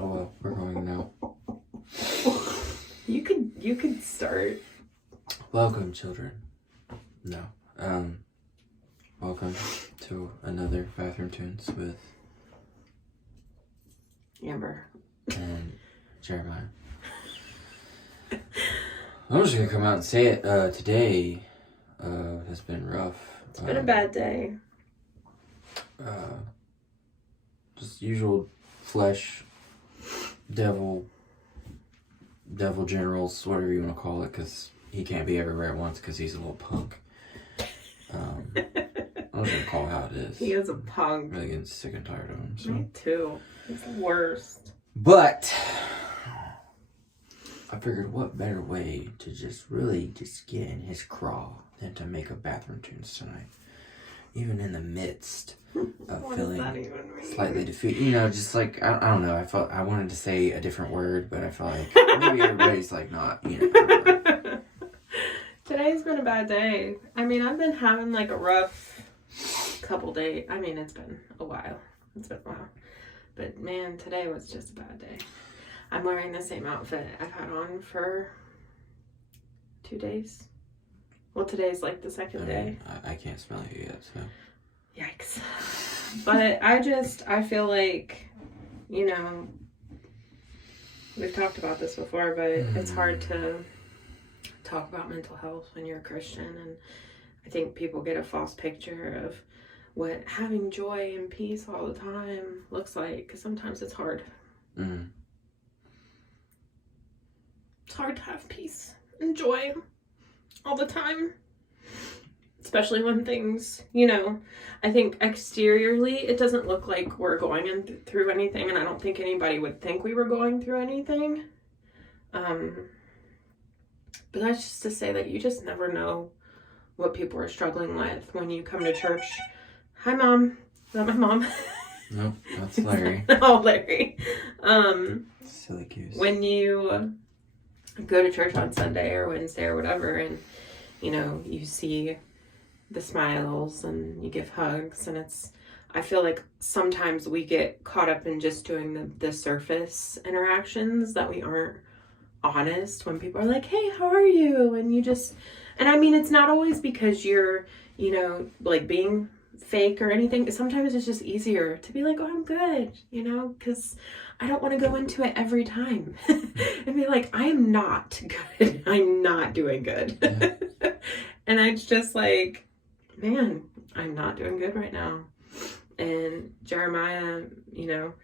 Oh well, we're going now. You could start. Welcome, children. No. Welcome to another Bathroom Tunes with Amber and Jeremiah. I'm just gonna come out and say it. Today has been rough. It's been a bad day. Just usual flesh, devil generals, whatever you want to call it, because he can't be everywhere at once because he's a little punk. I'm just gonna call it how it is. He is a punk. I'm really getting sick and tired of him. So. Me too. He's the worst. But I figured, what better way to just get in his craw than to make a Bathroom Tunes tonight, even in the midst of feeling slightly defeated. You know, just like I don't know. I wanted to say a different word, but I felt like maybe everybody's like not. You know. Today's been a bad day. I mean, I've been having like a rough couple days. I mean, it's been a while. But man, today was just a bad day. I'm wearing the same outfit I've had on for 2 days. Well, today's like the second day. I can't smell you yet, so. Yikes. But I feel like, you know, we've talked about this before, but it's hard to talk about mental health when you're a Christian. And I think people get a false picture of what having joy and peace all the time looks like, because sometimes it's hard. It's hard to have peace and joy all the time, especially when things, you know, I think exteriorly it doesn't look like we're going through anything, and I don't think anybody would think we were going through anything. But that's just to say that you just never know what people are struggling with when you come to church. Hi, Mom. Is that my mom? Nope, that's Larry. Oh, Larry. Silly goose. When you go to church on Sunday or Wednesday or whatever, and, you know, you see the smiles and you give hugs, and I feel like sometimes we get caught up in just doing the surface interactions, that we aren't honest when people are like, hey, how are you? And I mean, it's not always because you're, you know, like being fake or anything. Sometimes it's just easier to be like, oh, I'm good, you know, because I don't want to go into it every time and be like, I am not good. I'm not doing good. Yeah. And it's just like, man, I'm not doing good right now. And Jeremiah, you know,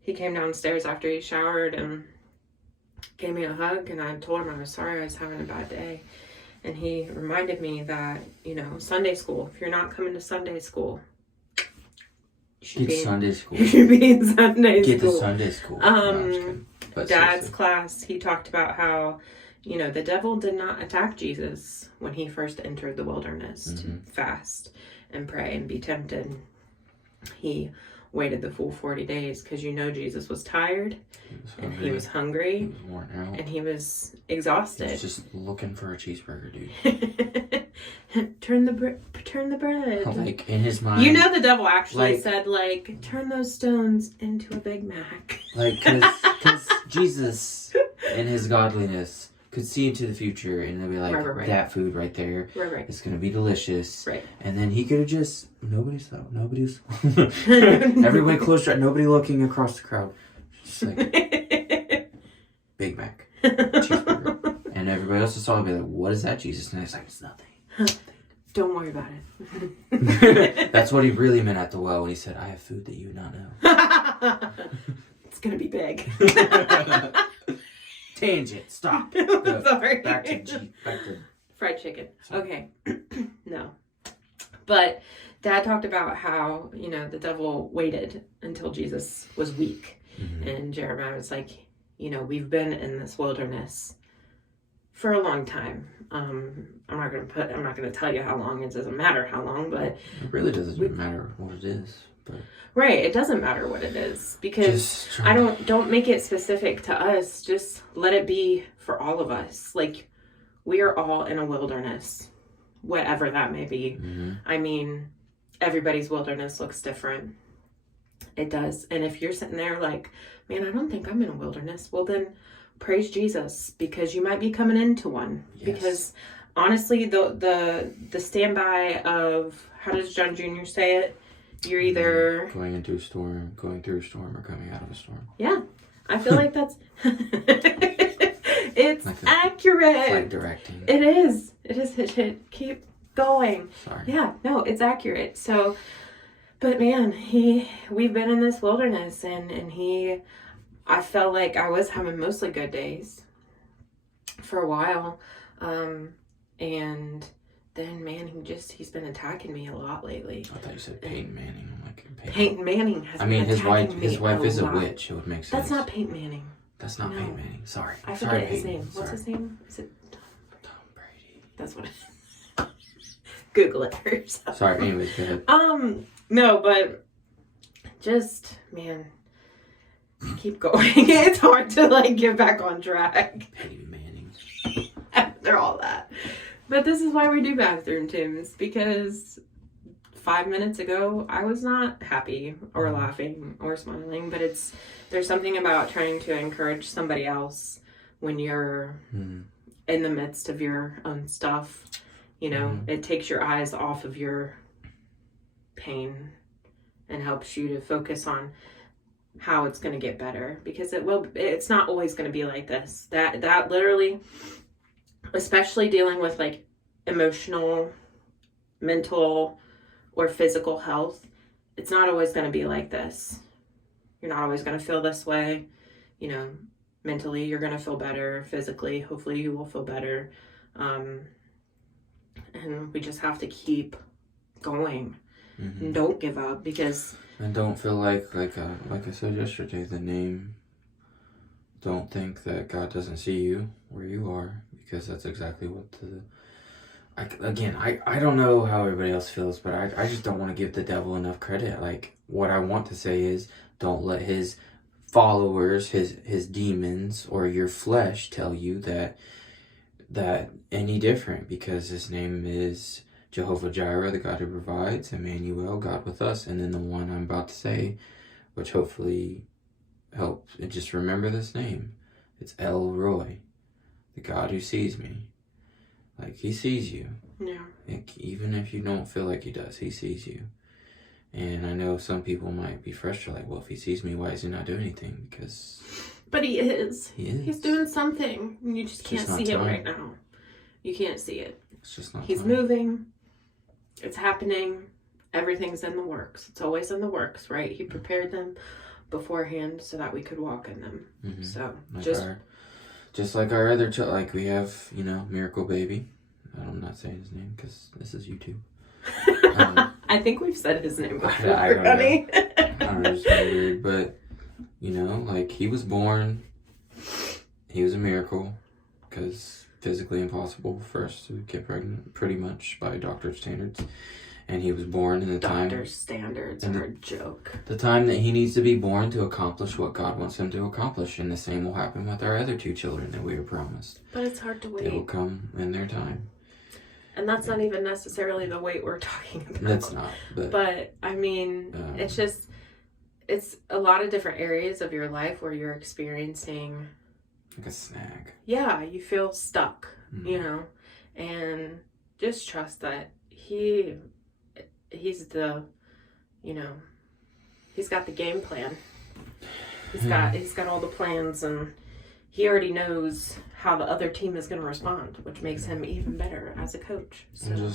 he came downstairs after he showered and gave me a hug, and I told him I was sorry I was having a bad day. And he reminded me that, you know, Sunday school, if you're not coming to Sunday school, you should be Sunday school. You should be in Sunday school. Get to Sunday school. Dad's seriously. Class, he talked about how, you know, the devil did not attack Jesus when he first entered the wilderness to fast and pray and be tempted. He waited the full 40 days because, you know, Jesus was tired, and he was hungry, he was worn out, and he was exhausted. He was just looking for a cheeseburger, dude. Turn the bread. Like, in his mind, you know, the devil actually said, like, turn those stones into a Big Mac. Like, because Jesus in his godliness could see into the future, and they'd be like, right. That food right there is going to be delicious. Right. And then he could have just, nobody's everybody close shot, nobody looking across the crowd. Just like, Big Mac, cheeseburger. And everybody else saw it and be like, what is that, Jesus? And it's like, it's nothing. Don't worry about it. That's what he really meant at the well when he said, I have food that you would not know. It's going to be big. Tangent. Stop. Sorry. Back to fried chicken. Okay. No. But Dad talked about how, you know, the devil waited until Jesus was weak. And Jeremiah was like, you know, we've been in this wilderness for a long time. I'm not going to tell you how long. It doesn't matter how long, but it really doesn't matter what it is. But right, it doesn't matter what it is, because don't make it specific to us. Just let it be for all of us. Like, we are all in a wilderness, whatever that may be. I mean, everybody's wilderness looks different. It does. And if you're sitting there like, man, I don't think I'm in a wilderness, well then praise Jesus, because you might be coming into one. Yes. Because honestly, the standby of, how does John Jr. say it? You're either going into a storm, going through a storm, or coming out of a storm. Yeah. I feel like that's it's like accurate. Flight directing. It is. It is. Keep going. Sorry. Yeah, no, it's accurate. So, but man, we've been in this wilderness, and I felt like I was having mostly good days for a while. And then, man, he's been attacking me a lot lately. I thought you said Peyton Manning. I'm like, Peyton Manning has been attacking me. His wife is a witch. It would make sense. That's not Peyton Manning. That's not Peyton Manning. Sorry. I forget his name. What's his name? Is it Tom Brady? That's what it is. Google it for yourself. Sorry, anyways, go ahead. No, but just, man, keep going. It's hard to, like, get back on track. Peyton Manning. They're all that. But this is why we do bathroom tunes, because 5 minutes ago, I was not happy or laughing or smiling, but there's something about trying to encourage somebody else when you're in the midst of your own stuff. You know, it takes your eyes off of your pain and helps you to focus on how it's going to get better, because it's not always going to be like this. That literally, especially dealing with like emotional, mental, or physical health, it's not always going to be like this. You're not always going to feel this way. You know, mentally you're going to feel better. Physically, hopefully you will feel better. And we just have to keep going. And don't give up, because... And don't feel like I said yesterday, the name, don't think that God doesn't see you where you are, because that's exactly what I don't know how everybody else feels, but I just don't want to give the devil enough credit. Like, what I want to say is, don't let his followers, his demons, or your flesh tell you that any different, because his name is Jehovah Jireh, the God who provides, Emmanuel, God with us, and then the one I'm about to say, which hopefully helps, and just remember this name. It's El Roy, the God who sees me. Like, he sees you. Yeah. Like, even if you don't feel like he does, he sees you. And I know some people might be frustrated, like, well, if he sees me, why is he not doing anything? Because... But he is. He is. He's doing something. You just can't see it right now. You can't see it. It's just not He's moving. It's happening. Everything's in the works. It's always in the works, right? He prepared them beforehand so that we could walk in them. So, just like our other child, like we have, Miracle Baby. I'm not saying his name because this is YouTube. I think we've said his name before, I don't honey. know. I don't know, it's kind of weird, but, like he was born, he was a miracle, because physically impossible for us to get pregnant, pretty much by doctor standards. And he was born in the time... Doctor standards are a joke. The time that he needs to be born to accomplish what God wants him to accomplish. And the same will happen with our other 2 children that we were promised. But it's hard to wait. They will come in their time. And that's not even necessarily the weight we're talking about. That's not. But I mean, it's a lot of different areas of your life where you're experiencing... Like a snag. Yeah, you feel stuck, and just trust that he's the, he's got the game plan. He's got all the plans, and he already knows how the other team is going to respond, which makes him even better as a coach. So.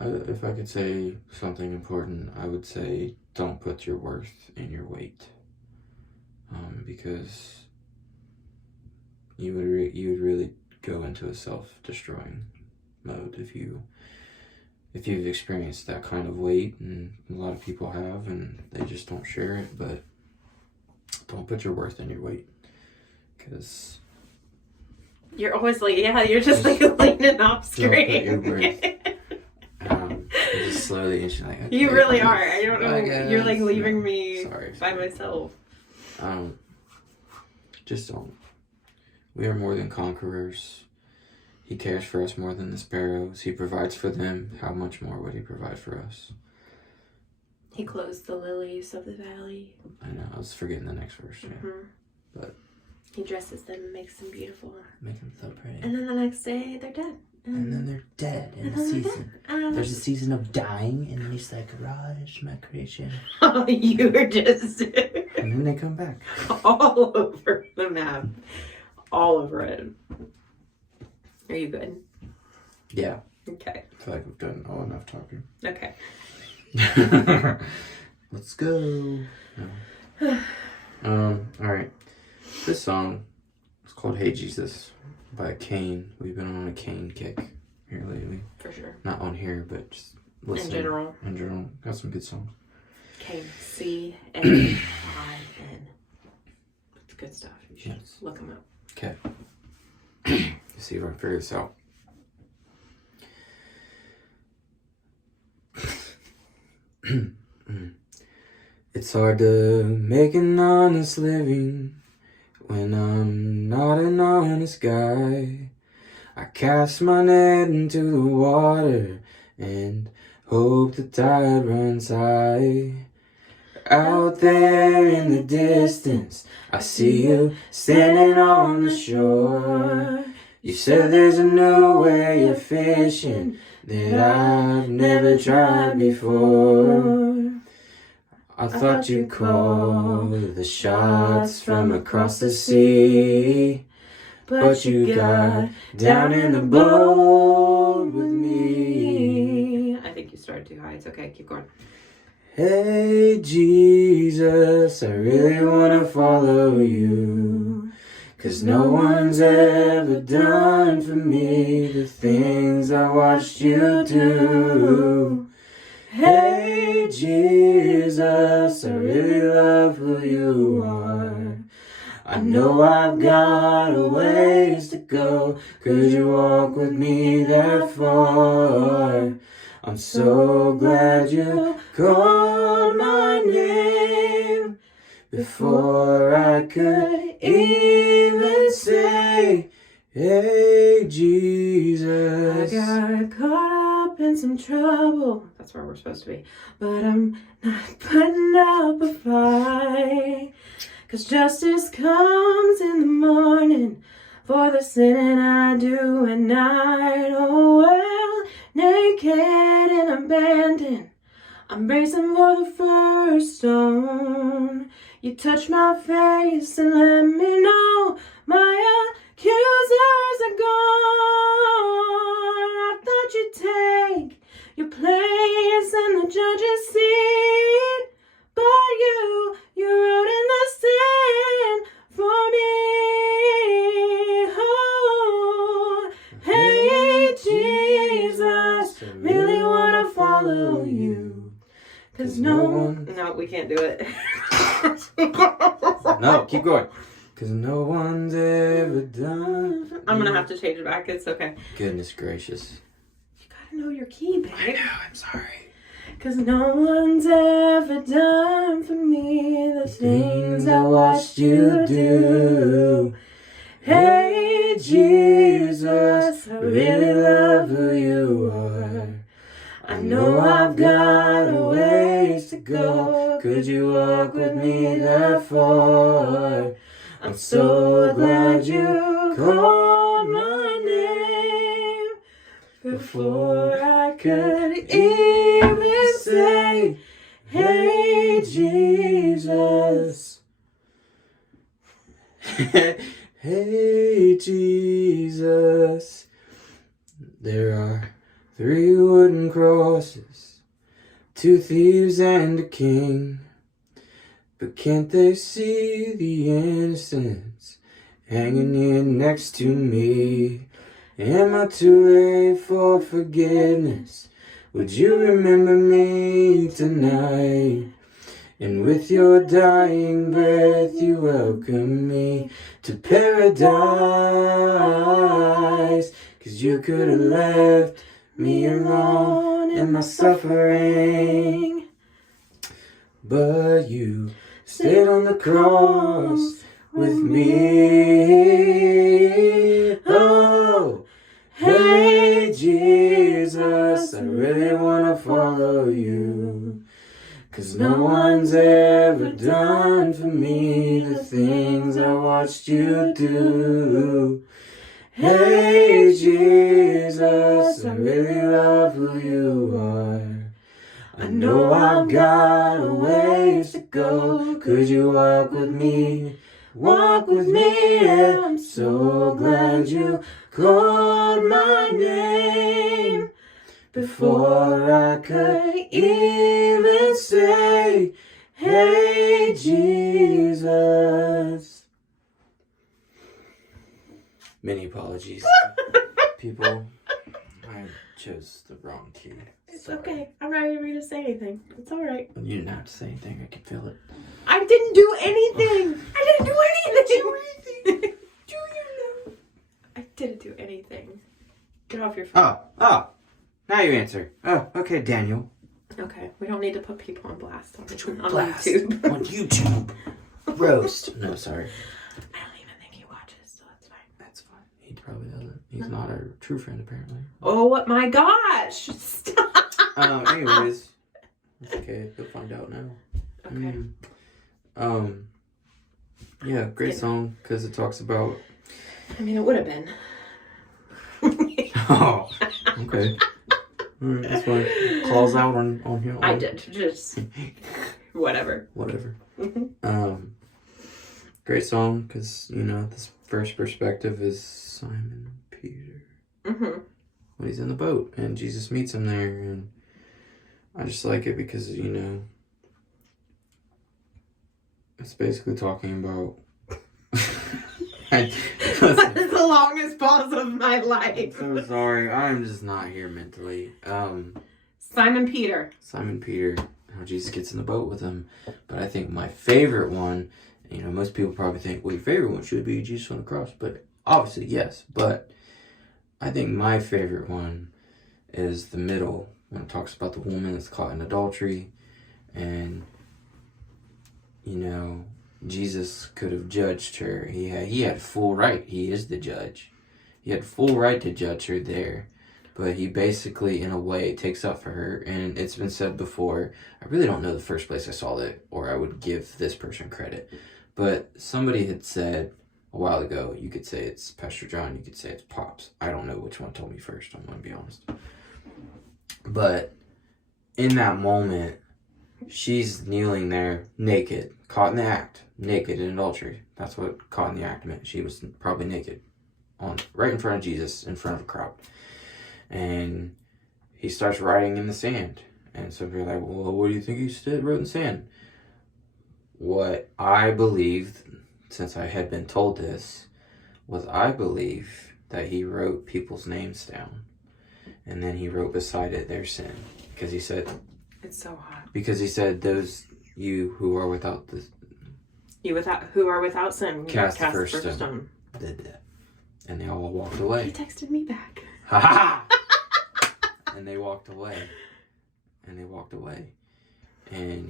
If I could say something important, I would say don't put your worth in your weight, because you would really go into a self-destroying mode if you've experienced that kind of weight, and a lot of people have, and they just don't share it. But don't put your worth in your weight, because you're always like, you're just like leaning off screen. Don't put your worth. You're just slowly inching like. Okay, you really are. I don't know. You're like leaving me by myself. Just don't. We are more than conquerors. He cares for us more than the sparrows. He provides for them. How much more would he provide for us? He clothes the lilies of the valley. I know, I was forgetting the next verse. Yeah. Mm-hmm. But he dresses them and makes them beautiful. Make them so pretty. And then the next day, they're dead. And then they're dead in a season. There's a season of dying, and then he's like, God is my creation. Oh, you were just... and then they come back. All over the map. All over it. Are you good? Yeah. Okay. I feel like we've done all enough talking. Okay. Let's go. No. Alright. This song is called Hey Jesus by Kane. We've been on a Kane kick here lately. For sure. Not on here, but just listening. In general. Got some good songs. Kane. C-A-I-N. It's good stuff. You should look them up. Okay. Let's see if I can figure this out. It's hard to make an honest living when I'm not an honest guy. I cast my net into the water and hope the tide runs high. Out there in the distance, I see you standing on the shore. You said there's a new way of fishing that I've never tried before. I thought you'd call the shots from across the sea, but you got down in the boat with me. I think you started too high. It's okay. Keep going. Hey Jesus, I really wanna follow you, 'cause no one's ever done for me the things I watched you do. Hey Jesus, I really love who you are. I know I've got a ways to go, 'cause you walk with me that far. I'm so glad you called my name before I could even say, hey Jesus. I got caught up in some trouble. That's where we're supposed to be. But I'm not putting up a fight, 'cause justice comes in the morning for the sinning I do at night. Oh well, naked and abandoned, I'm bracing for the first stone. You touch my face and let me know my accusers are gone. I thought you'd take your place in the judge's seat, but you wrote in the sand for me. Oh, hey Jesus, really wanna follow you, 'cause no, we can't do it. No, keep going. 'Cause no one's ever done. I'm gonna have to change it back. It's okay. Goodness gracious. You gotta know your key, babe. I know, I'm sorry. 'Cause no one's ever done for me the things I watched you do. Hey Jesus, I really love who you are. I know I've got a ways to go. Could you walk with me that far? I'm so glad you called my name before I could even say, hey Jesus. Hey Jesus. There are 3 wooden crosses, 2 thieves and a king. But can't they see the innocence hanging here next to me? Am I too late for forgiveness? Would you remember me tonight? And with your dying breath you welcome me to paradise. 'Cause you could have left me alone in my suffering, but you stayed on the cross with me. Oh, hey Jesus, I really wanna follow you, 'Cause no one's ever done for me the things I watched you do. Hey Jesus, I really love who you are. I know I've got a ways to go. Could you walk with me? Walk with me, yeah. I'm so glad you called my name before I could even say, hey Jesus. Many apologies, people. I chose the wrong key. It's okay. I'm not even going to say anything. It's all right. You didn't have to say anything. I could feel it. I didn't do anything. I didn't do anything. Do you know? I didn't do anything. Get off your phone. Oh. Now you answer. Oh, okay, Daniel. Okay, we don't need to put people on blast on YouTube. On YouTube. Roast. No, sorry. I don't even think he watches, so that's fine. That's fine. He probably doesn't. He's not our true friend, apparently. Oh my gosh! Stop. Anyways. It's okay. You'll find out now. Okay. Yeah, great song, because it talks about... I mean, it would have been. Oh, okay. Alright, that's fine. Calls out on here. I did. Just... Whatever. Mm-hmm. Great song, because, this first perspective is Simon Peter. Mm-hmm. When he's in the boat, and Jesus meets him there, and I just like it because, it's basically talking about... That is the longest pause of my life. I'm so sorry. I'm just not here mentally. Simon Peter, how Jesus gets in the boat with him. But I think my favorite one, most people probably think, well, your favorite one should be Jesus on the cross. But obviously, yes. But I think my favorite one is the middle, when it talks about the woman that's caught in adultery. And, Jesus could have judged her. He had full right. He is the judge. He had full right to judge her there. But he basically, in a way, takes up for her. And it's been said before, I really don't know the first place I saw that, or I would give this person credit. But somebody had said a while ago, you could say it's Pastor John, you could say it's Pops. I don't know which one told me first, I'm going to be honest. But in that moment, she's kneeling there naked, caught in the act, naked in adultery. That's what caught in the act meant. She was probably naked, right in front of Jesus, in front of a crowd. And he starts writing in the sand. And some people are like, well, what do you think he wrote in the sand? What I believed, since I had been told this, was I believe that he wrote people's names down. And then he wrote beside it their sin. Because he said... It's so hot. Because he said, those you who are without the... who are without sin, cast the first stone. Did that. And they all walked away. He texted me back. Ha ha! And they walked away. And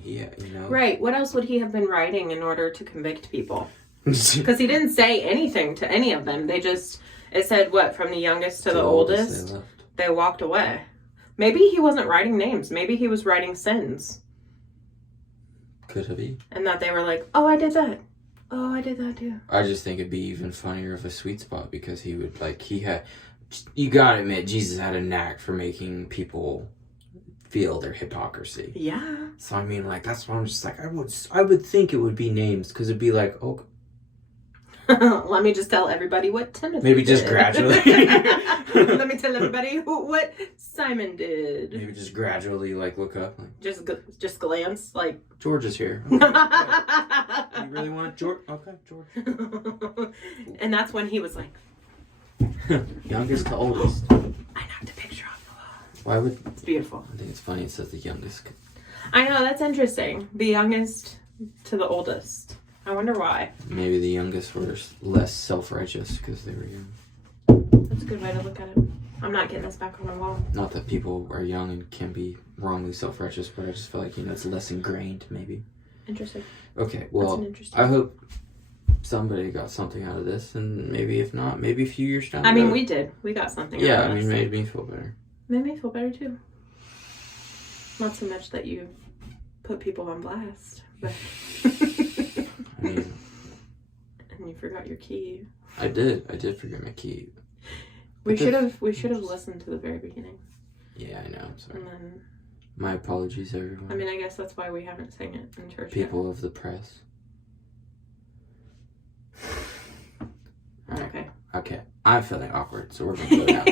he, Right. What else would he have been writing in order to convict people? Because he didn't say anything to any of them. It said, what, from the youngest to the oldest? They walked away. Maybe he wasn't writing names. Maybe he was writing sins. Could have been. And that they were like, oh, I did that. Oh, I did that too. I just think it'd be even funnier of a sweet spot, because he would, you gotta admit, Jesus had a knack for making people feel their hypocrisy. Yeah. So, that's why I'm just like, I would think it would be names, because it'd be like, oh. Let me just tell everybody what Timothy Maybe did. just gradually. Let me tell everybody what Simon did. Maybe just gradually, look up. Just glance, George is here. Okay. You really want George? Okay, George. And that's when he was like... Youngest to oldest. I knocked a picture off the wall. Why would... It's beautiful. I think it's funny it says the youngest. I know, that's interesting. The youngest to the oldest. I wonder why. Maybe the youngest were less self-righteous because they were young. That's a good way to look at it. I'm not getting this back on my wall. Not that people are young and can be wrongly self-righteous, but I just feel like, it's less ingrained, maybe. Interesting. Okay, well, I hope somebody got something out of this, and maybe if not, maybe a few years down the road. we did. We got something out of this. Made me feel better. Made me feel better, too. Not so much that you put people on blast, but I mean, and you forgot your key. I did forget my key. We should have listened to the very beginning. Yeah, I know. I'm sorry. And then, my apologies, everyone. I mean, I guess that's why we haven't sang it in church. People of the press. Okay. Okay. I'm feeling awkward, so we're gonna go now.